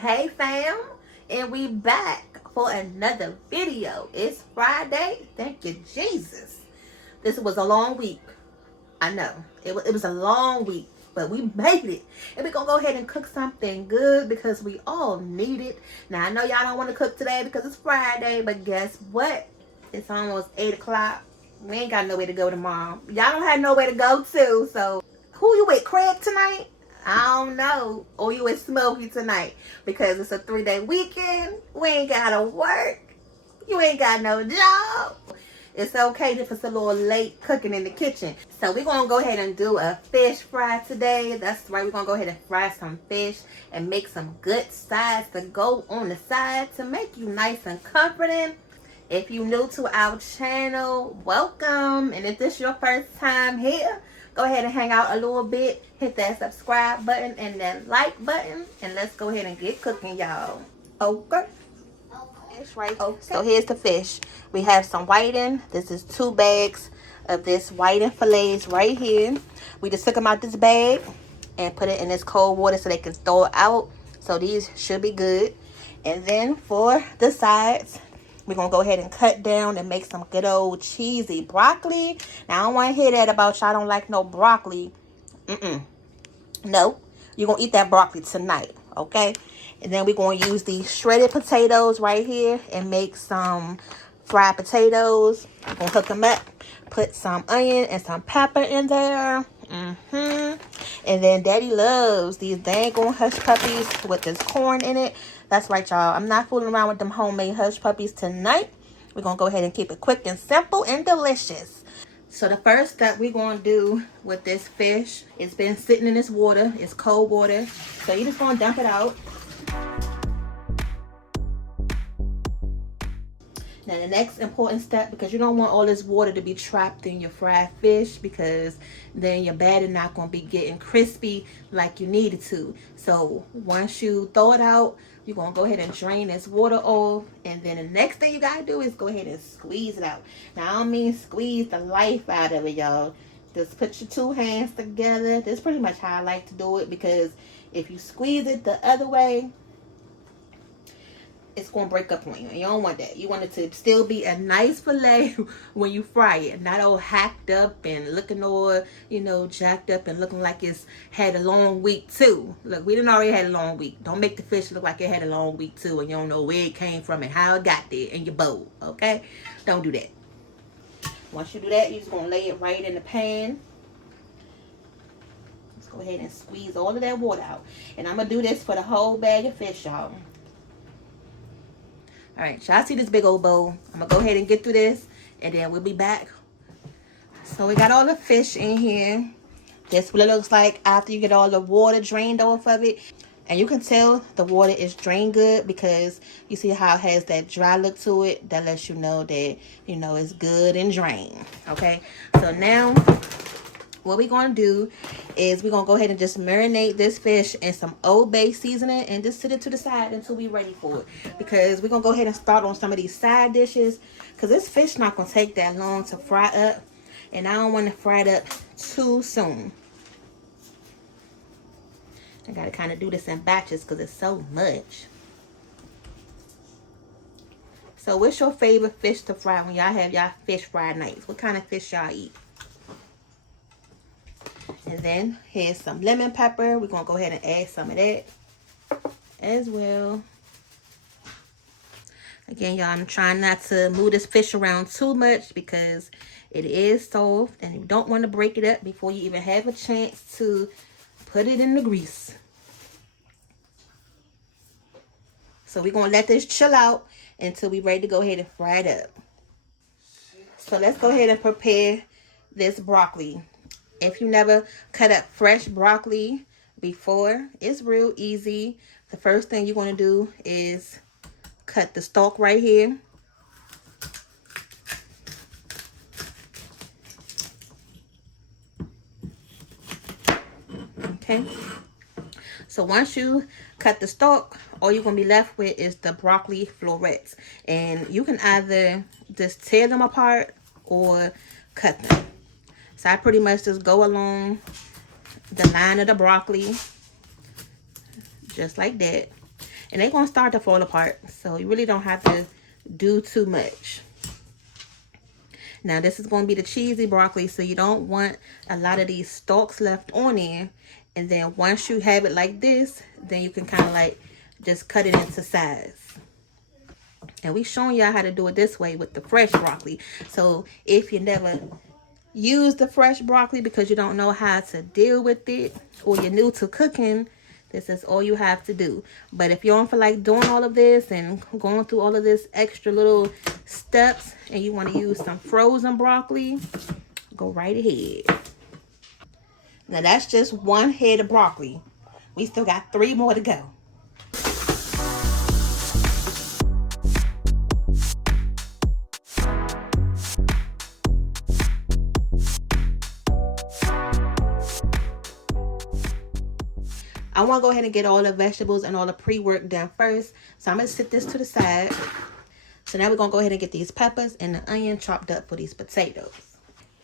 Hey fam, and we back for another video. It's Friday. Thank you, Jesus. This was a long week. I know. It was a long week, but we made it. And we're going to go ahead and cook something good because we all need it. Now, I know y'all don't want to cook today because it's Friday, but guess what? It's almost 8 o'clock. We ain't got nowhere to go tomorrow. Y'all don't have nowhere to go to, so who you with, Craig, tonight? I don't know. Or you with Smokey tonight because it's a 3-day weekend. We ain't gotta work. You ain't got no job. It's okay if it's a little late cooking in the kitchen. So we're gonna go ahead and do a fish fry today. That's right, we're gonna go ahead and fry some fish and make some good sides to go on the side to make you nice and comforting. If you're new to our channel, welcome. And if this is your first time here, go ahead and hang out a little bit. Hit that subscribe button and that like button. And let's go ahead and get cooking, y'all. Okay. Fish right. Okay. So here's the fish. We have some whiting. This is 2 bags of this whiting fillets right here. We just took them out this bag and put it in this cold water so they can thaw it out. So these should be good. And then for the sides, we're going to go ahead and cut down and make some good old cheesy broccoli. Now, I don't want to hear that about y'all don't like no broccoli. No, you're going to eat that broccoli tonight, okay? And then we're going to use these shredded potatoes right here and make some fried potatoes. We're going to hook them up, put some onion and some pepper in there. And then Daddy loves these dang on hush puppies with this corn in it. That's right, y'all. I'm not fooling around with them homemade hush puppies tonight. We're going to go ahead and keep it quick and simple and delicious. So the first step we're going to do with this fish, it's been sitting in this water. It's cold water. So you're just going to dump it out. Now the next important step, because you don't want all this water to be trapped in your fried fish, because then your batter not going to be getting crispy like you need it to. So once you throw it out, you're going to go ahead and drain this water off. And then the next thing you got to do is go ahead and squeeze it out. Now I don't mean squeeze the life out of it, y'all. Just put your 2 hands together. That's pretty much how I like to do it, because if you squeeze it the other way, it's going to break up on you. And you don't want that. You want it to still be a nice fillet when you fry it. Not all hacked up and looking all, you know, jacked up and looking like it's had a long week too. Look, we didn't already had a long week. Don't make the fish look like it had a long week too and you don't know where it came from and how it got there in your bowl. Okay? Don't do that. Once you do that, you're just going to lay it right in the pan. Let's go ahead and squeeze all of that water out. And I'm going to do this for the whole bag of fish, y'all. All right, y'all see this big old bowl. I'm going to go ahead and get through this, and then we'll be back. So we got all the fish in here. This what it looks like after you get all the water drained off of it. And you can tell the water is drained good because you see how it has that dry look to it. That lets you know that, you know, it's good and drained. Okay, so now what we're going to do is we're going to go ahead and just marinate this fish in some Old Bay seasoning and just sit it to the side until we're ready for it. Because we're going to go ahead and start on some of these side dishes. Because this fish not going to take that long to fry up. And I don't want to fry it up too soon. I got to kind of do this in batches because it's so much. So what's your favorite fish to fry when y'all have y'all fish fry nights? What kind of fish y'all eat? And then here's some lemon pepper. We're going to go ahead and add some of that as well. Again, y'all, I'm trying not to move this fish around too much because it is soft and you don't want to break it up before you even have a chance to put it in the grease. So we're going to let this chill out until we're ready to go ahead and fry it up. So let's go ahead and prepare this broccoli. If you never cut up fresh broccoli before, it's real easy. The first thing you're going to do is cut the stalk right here. Okay. So once you cut the stalk, all you're going to be left with is the broccoli florets. And you can either just tear them apart or cut them. So I pretty much just go along the line of the broccoli, just like that. And they're going to start to fall apart. So you really don't have to do too much. Now this is going to be the cheesy broccoli, so you don't want a lot of these stalks left on there. And then once you have it like this, then you can kind of like just cut it into size. And we showing y'all how to do it this way with the fresh broccoli. So if you never use the fresh broccoli because you don't know how to deal with it, or you're new to cooking, this is all you have to do. But if you don't feel like doing all of this and going through all of this extra little steps, and you want to use some frozen broccoli, go right ahead. Now that's just one head of broccoli. We still got 3 more to go. I want to go ahead and get all the vegetables and all the pre-work done first. So I'm going to sit this to the side. So now we're going to go ahead and get these peppers and the onion chopped up for these potatoes.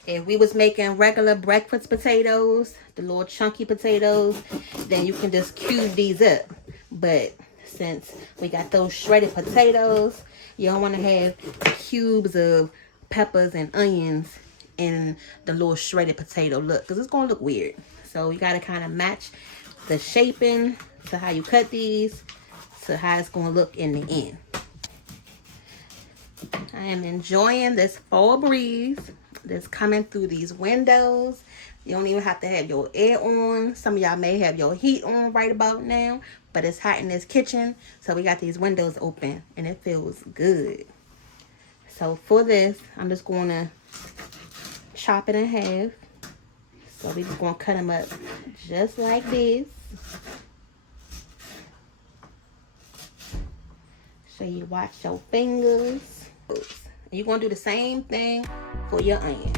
If we was making regular breakfast potatoes, the little chunky potatoes, then you can just cube these up. But since we got those shredded potatoes, you don't want to have cubes of peppers and onions in the little shredded potato look, because it's going to look weird. So you got to kind of match the shaping to how you cut these to how it's going to look in the end. I am enjoying this fall breeze that's coming through these windows. You don't even have to have your air on. Some of y'all may have your heat on right about now, but it's hot in this kitchen, so we got these windows open and it feels good. So for this, I'm just going to chop it in half. So we're just going to cut them up just like this. So you watch your fingers. And you're going to do the same thing for your onion.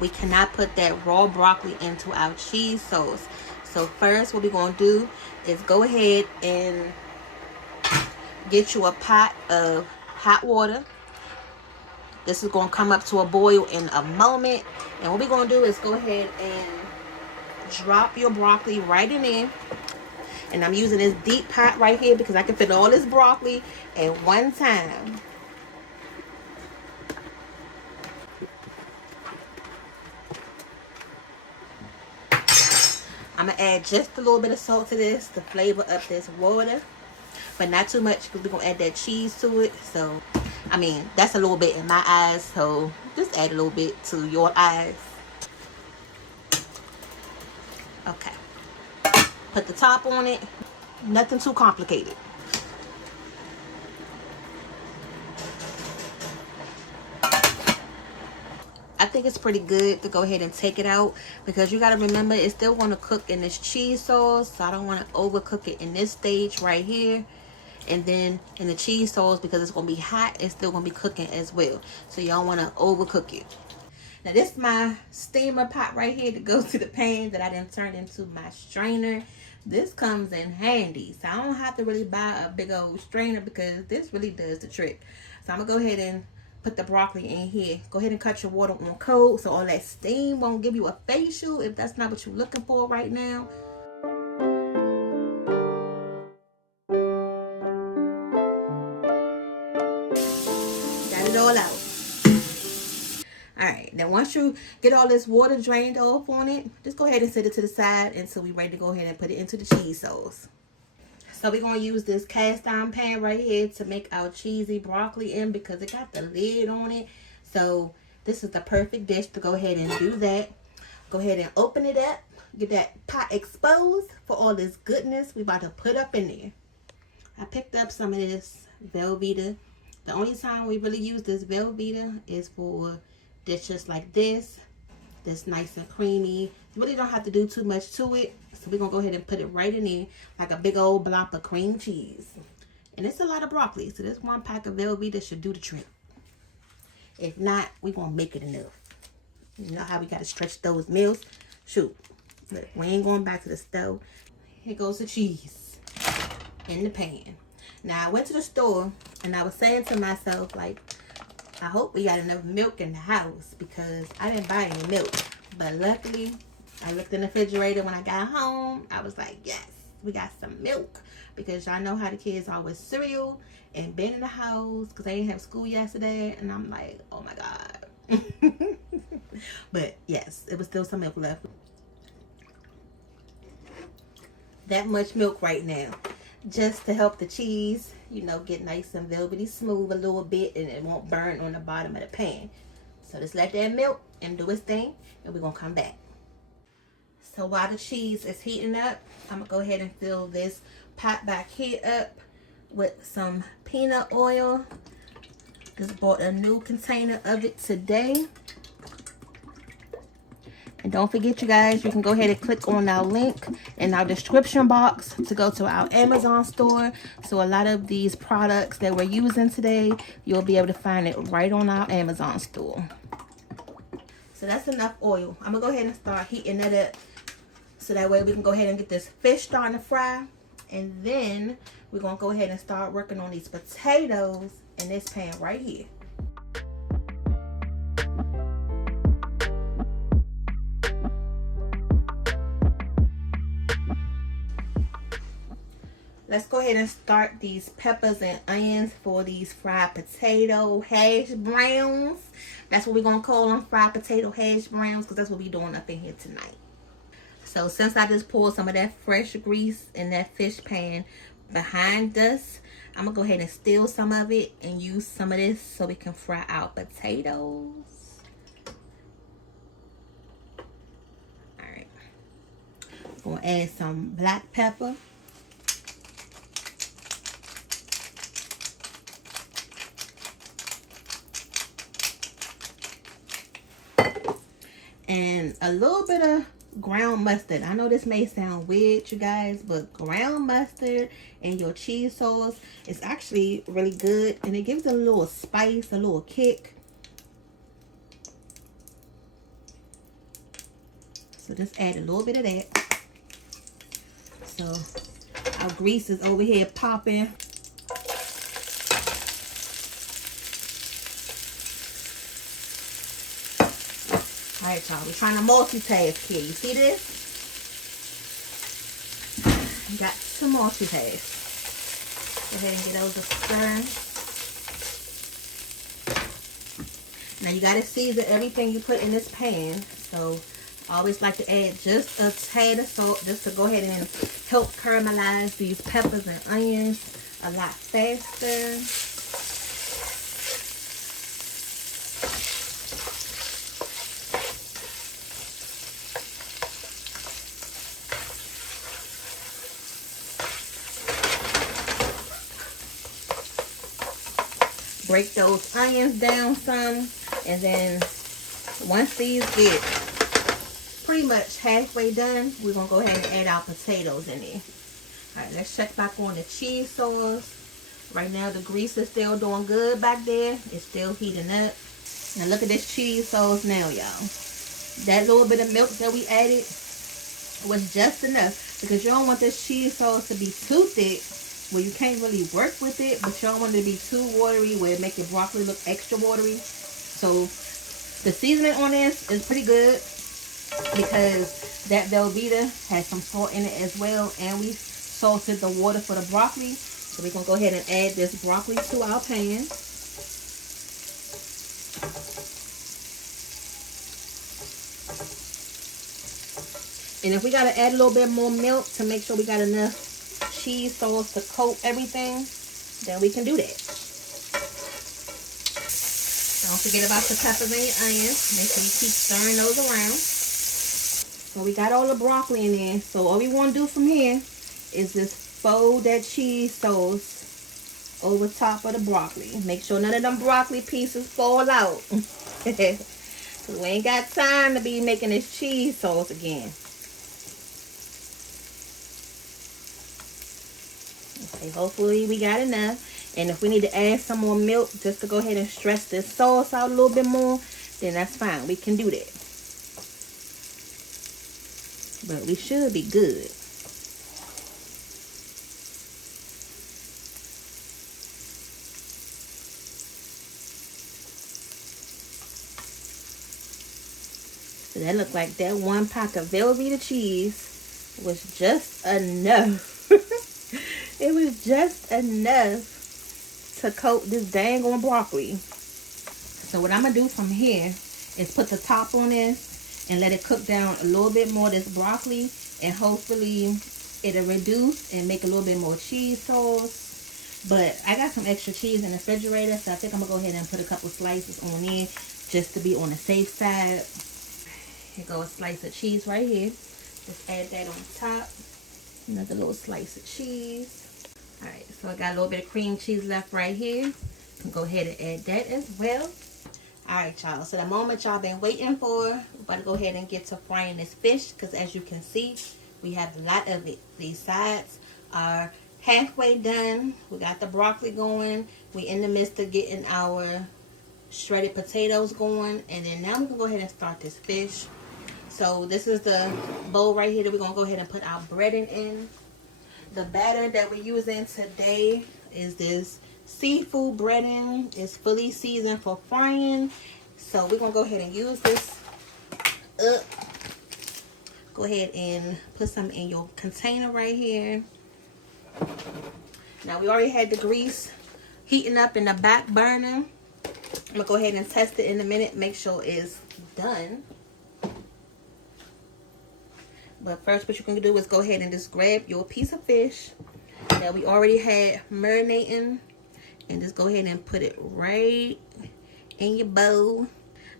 We cannot put that raw broccoli into our cheese sauce. So first what we're going to do is go ahead and get you a pot of hot water. This is going to come up to a boil in a moment. And what we're going to do is go ahead and drop your broccoli right in there. And I'm using this deep pot right here because I can fit all this broccoli at one time. I'm going to add just a little bit of salt to this to flavor up this water. But not too much because we're going to add that cheese to it. So, I mean, that's a little bit in my eyes. So, just add a little bit to your eyes. Okay. Put the top on it. Nothing too complicated. I think it's pretty good to go ahead and take it out because you got to remember it's still going to cook in this cheese sauce. So I don't want to overcook it in this stage right here. And then in the cheese sauce, because it's going to be hot, it's still going to be cooking as well. So you don't want to overcook it. Now this is my steamer pot right here that goes to the pan that I done turned into my strainer. This comes in handy. So I don't have to really buy a big old strainer because this really does the trick. So I'm going to go ahead and put the broccoli in here. Go ahead and cut your water on cold so all that steam won't give you a facial if that's not what you're looking for right now. Got it all out. Alright, now once you get all this water drained off on it, just go ahead and set it to the side until we're ready to go ahead and put it into the cheese sauce. So we're going to use this cast iron pan right here to make our cheesy broccoli in because it got the lid on it. So this is the perfect dish to go ahead and do that. Go ahead and open it up. Get that pot exposed for all this goodness we about to put up in there. I picked up some of this Velveeta. The only time we really use this Velveeta is for dishes like this. This nice and creamy. You really don't have to do too much to it. So we're going to go ahead and put it right in there like a big old block of cream cheese. And it's a lot of broccoli. So this one pack of Velveeta should do the trick. If not, we're going to make it enough. You know how we got to stretch those meals? Shoot. Look, we ain't going back to the stove. Here goes the cheese in the pan. Now, I went to the store and I was saying to myself, like, I hope we got enough milk in the house because I didn't buy any milk. But luckily, I looked in the refrigerator when I got home. I was like, yes, we got some milk. Because y'all know how the kids are with cereal and been in the house because they didn't have school yesterday. And I'm like, oh my God. But yes, it was still some milk left. That much milk right now. Just to help the cheese, you know, get nice and velvety smooth a little bit and it won't burn on the bottom of the pan. So just let that milk and do its thing and we're going to come back. So while the cheese is heating up, I'm going to go ahead and fill this pot back here up with some peanut oil. Just bought a new container of it today. And don't forget, you guys, you can go ahead and click on our link in our description box to go to our Amazon store. So a lot of these products that we're using today, you'll be able to find it right on our Amazon store. So that's enough oil. I'm going to go ahead and start heating that up. So that way we can go ahead and get this fish starting to fry. And then we're going to go ahead and start working on these potatoes in this pan right here. Let's go ahead and start these peppers and onions for these fried potato hash browns. That's what we're going to call them, fried potato hash browns, because that's what we're doing up in here tonight. So since I just poured some of that fresh grease in that fish pan behind us, I'm going to go ahead and steal some of it and use some of this so we can fry our potatoes. Alright. Going to add some black pepper. And a little bit of ground mustard. I know this may sound weird, you guys, but ground mustard and your cheese sauce is actually really good. And it gives it a little spice, a little kick. So just add a little bit of that. So our grease is over here popping. Alright, y'all, we're trying to multitask here. You see this? You got to multitask. Go ahead and get those a stir. Now you gotta season everything you put in this pan. So I always like to add just a tad of salt just to go ahead and help caramelize these peppers and onions a lot faster. Break those onions down some, and then once these get pretty much halfway done, we're gonna go ahead and add our potatoes in there. All right, let's check back on the cheese sauce. Right now the grease is still doing good back there. It's still heating up. Now look at this cheese sauce now, y'all. That little bit of milk that we added was just enough, because you don't want this cheese sauce to be too thick where you can't really work with it, but you don't want it to be too watery where it make your broccoli look extra watery. So the seasoning on this is pretty good because that Velveeta has some salt in it as well, and we salted the water for the broccoli. So we're gonna go ahead and add this broccoli to our pan. And if we gotta add a little bit more milk to make sure we got enough cheese sauce to coat everything, then we can do that. Don't forget about the peppers and your onions. Make sure you keep stirring those around. So we got all the broccoli in there. So all we want to do from here is just fold that cheese sauce over top of the broccoli. Make sure none of them broccoli pieces fall out. Because we ain't got time to be making this cheese sauce again. Okay, hopefully we got enough. And if we need to add some more milk just to go ahead and stretch this sauce out a little bit more, then that's fine. We can do that. But we should be good. So that looked like that 1 pack of Velveeta cheese was just enough. It was just enough to coat this dang on broccoli. So what I'm going to do from here is put the top on this and let it cook down a little bit more, this broccoli, and hopefully it'll reduce and make a little bit more cheese sauce. But I got some extra cheese in the refrigerator, so I think I'm going to go ahead and put a couple slices on in just to be on the safe side. Here goes a slice of cheese right here. Just add that on top. Another little slice of cheese. Alright, so I got a little bit of cream cheese left right here. I'll go ahead and add that as well. Alright, y'all. So the moment y'all been waiting for, we're about to go ahead and get to frying this fish, because as you can see, we have a lot of it. These sides are halfway done. We got the broccoli going. We in the midst of getting our shredded potatoes going, and then now we're gonna go ahead and start this fish. So this is the bowl right here that we're gonna go ahead and put our breading in. The batter that we're using today is this seafood breading. It's fully seasoned for frying, so we're gonna go ahead and use this up. Go ahead and put some in your container right here. Now we already had the grease heating up in the back burner. I'm gonna go ahead and test it in a minute, make sure it's done. But first, what you can do is go ahead and just grab your piece of fish that we already had marinating and just go ahead and put it right in your bowl.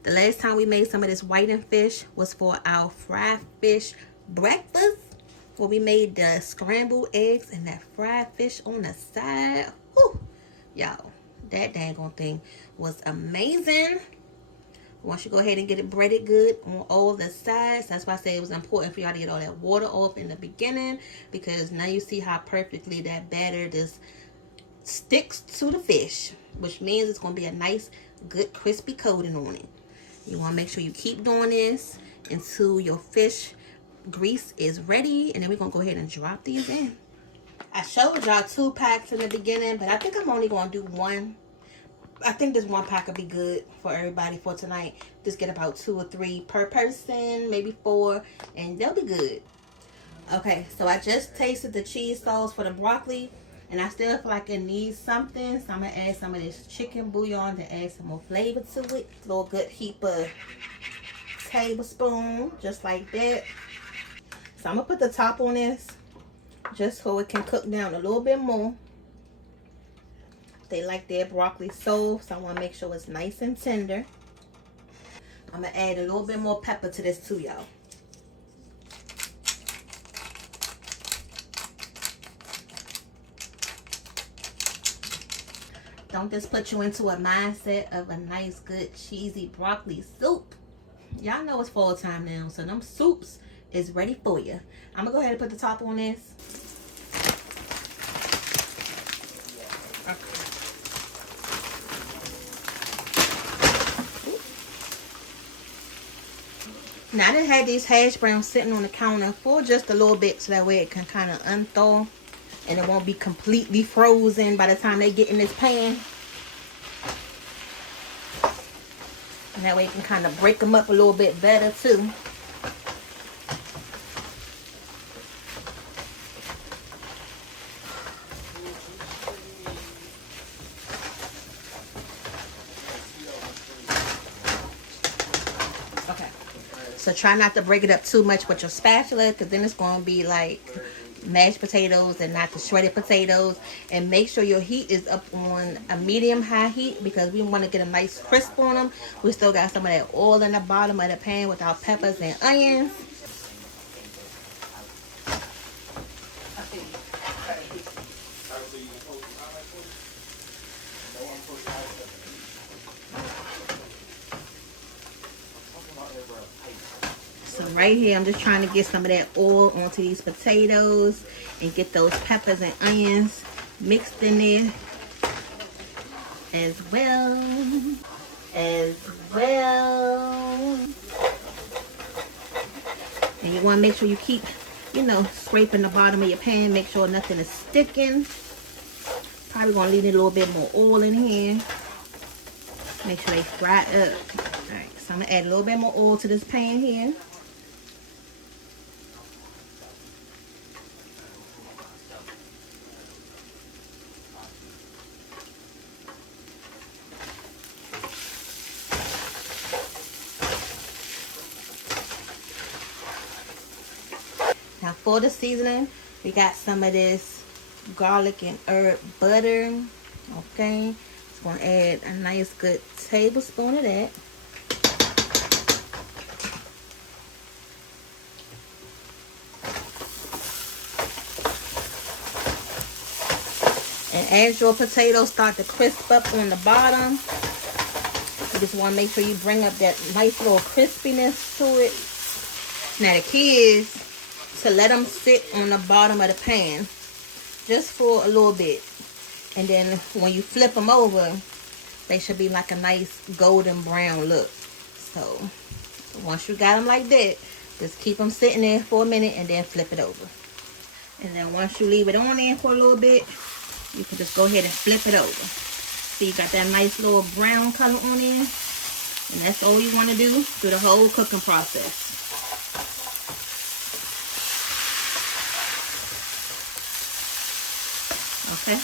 The last time we made some of this whiting fish was for our fried fish breakfast, where we made the scrambled eggs and that fried fish on the side. Whew. Y'all, that dang on thing was amazing. Once you go ahead and get it breaded good on all the sides, that's why I say it was important for y'all to get all that water off in the beginning, because now you see how perfectly that batter just sticks to the fish, which means it's going to be a nice, good, crispy coating on it. You want to make sure you keep doing this until your fish grease is ready, and then we're going to go ahead and drop these in. I showed y'all 2 packs in the beginning, but I think I'm only going to do 1. I think this 1 pack will be good for everybody for tonight. Just get about 2 or 3 per person, maybe 4, and they'll be good. Okay, so I just tasted the cheese sauce for the broccoli, and I still feel like it needs something. So I'm going to add some of this chicken bouillon to add some more flavor to it. A little good heap of tablespoon, just like that. So I'm going to put the top on this just so it can cook down a little bit more. They like their broccoli soft, so I want to make sure it's nice and tender. I'm going to add a little bit more pepper to this too, y'all. Don't this put you into a mindset of a nice, good, cheesy broccoli soup? Y'all know it's fall time now, so them soups is ready for you. I'm going to go ahead and put the top on this. Now I done had these hash browns sitting on the counter for just a little bit, so that way it can kind of unthaw and it won't be completely frozen by the time they get in this pan. And that way you can kind of break them up a little bit better too. So try not to break it up too much with your spatula, because then it's going to be like mashed potatoes and not the shredded potatoes. And make sure your heat is up on a medium-high heat, because we want to get a nice crisp on them. We still got some of that oil in the bottom of the pan with our peppers and onions. So right here, I'm just trying to get some of that oil onto these potatoes and get those peppers and onions mixed in there as well. And you want to make sure you keep, you know, scraping the bottom of your pan, make sure nothing is sticking. Probably going to leave a little bit more oil in here. Make sure they fry up. Alright, So I'm gonna add a little bit more oil to this pan here. Now for the seasoning, we got some of this garlic and herb butter. Okay, just gonna add a nice good tablespoon of that. And as your potatoes start to crisp up on the bottom, you just want to make sure you bring up that nice little crispiness to it. Now the key is to let them sit on the bottom of the pan just for a little bit. And then when you flip them over, they should be like a nice golden brown look. So once you got them like that, just keep them sitting there for a minute and then flip it over. And then once you leave it on there for a little bit, you can just go ahead and flip it over. See, you got that nice little brown color on there. And that's all you want to do through the whole cooking process. Okay.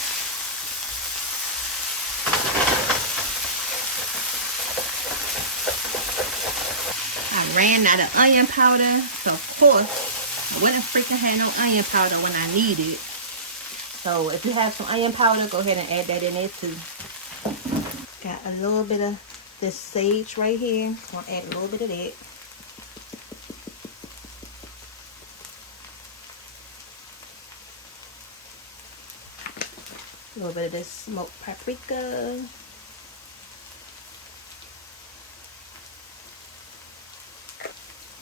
I ran out of onion powder, so of course I wouldn't freaking have no onion powder when I need it. So if you have some onion powder, go ahead and add that in there too. Got a little bit of this sage right here. Gonna add a little bit of that. A little bit of this smoked paprika.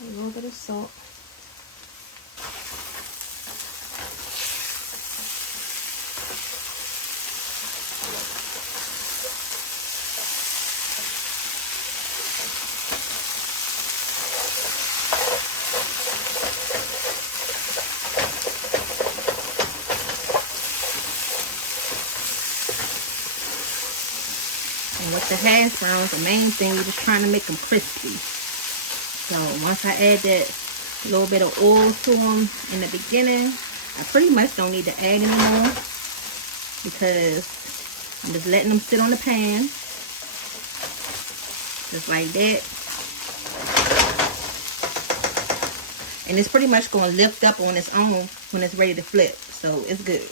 A little bit of salt. And with the hash browns, the main thing, you're just trying to make them crispy. So once I add that little bit of oil to them in the beginning, I pretty much don't need to add any more because I'm just letting them sit on the pan. Just like that. And it's pretty much going to lift up on its own when it's ready to flip. So it's good.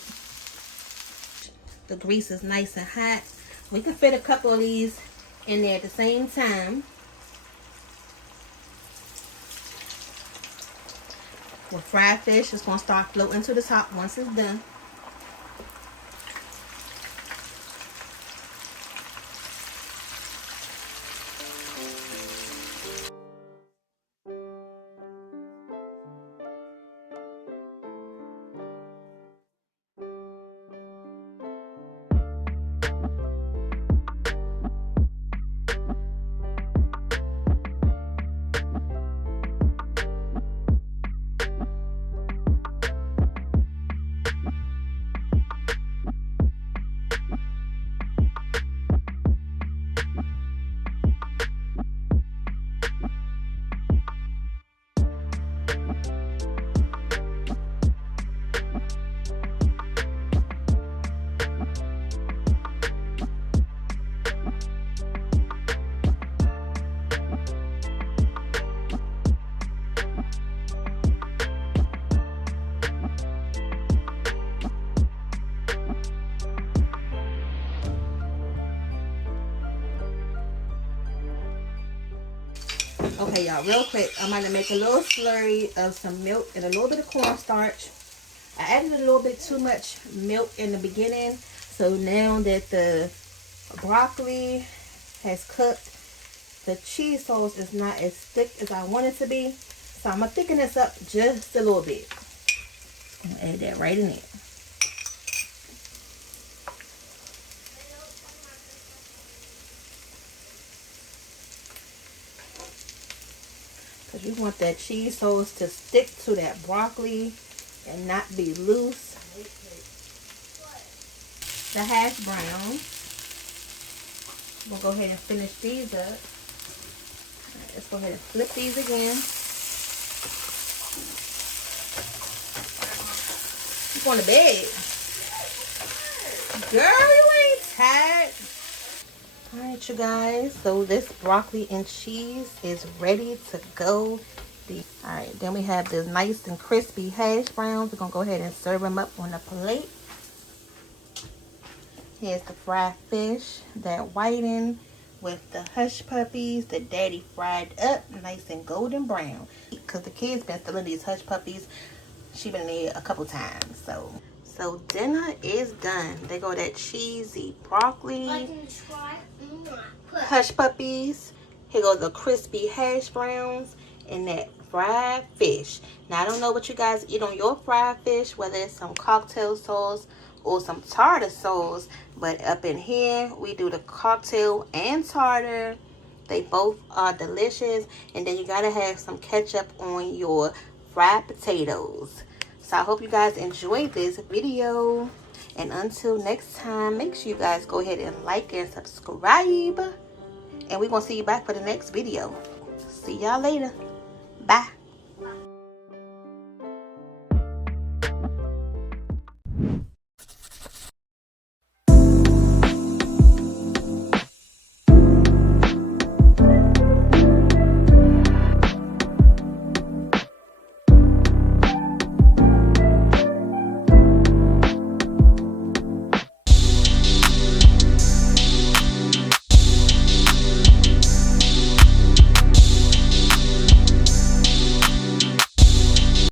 The grease is nice and hot. We can fit a couple of these in there at the same time. With fried fish, it's going to start floating to the top once it's done. Okay, y'all, real quick, I'm going to make a little slurry of some milk and a little bit of cornstarch. I added a little bit too much milk in the beginning, so now that the broccoli has cooked, the cheese sauce is not as thick as I want it to be. So I'm going to thicken this up just a little bit. I'm going to add that right in there. Because you want that cheese sauce to stick to that broccoli and not be loose. The hash browns. We'll go ahead and finish these up. Let's go ahead and flip these again. You going to bed? Girl, you ain't tired. Alright, you guys. So this broccoli and cheese is ready to go. Alright, then we have the nice and crispy hash browns. We're going to go ahead and serve them up on a plate. Here's the fried fish that whitened with the hush puppies that daddy fried up nice and golden brown. Because the kids been stealing these hush puppies. She been there a couple times. So dinner is done. They go that cheesy broccoli, hush puppies. Here goes the crispy hash browns and that fried fish. Now I don't know what you guys eat on your fried fish, whether it's some cocktail sauce or some tartar sauce, but up in here we do the cocktail and tartar. They both are delicious, and then you gotta have some ketchup on your fried potatoes. So I hope you guys enjoyed this video, and until next time, make sure you guys go ahead and like and subscribe, and we're gonna see you back for the next video. See y'all later. Bye.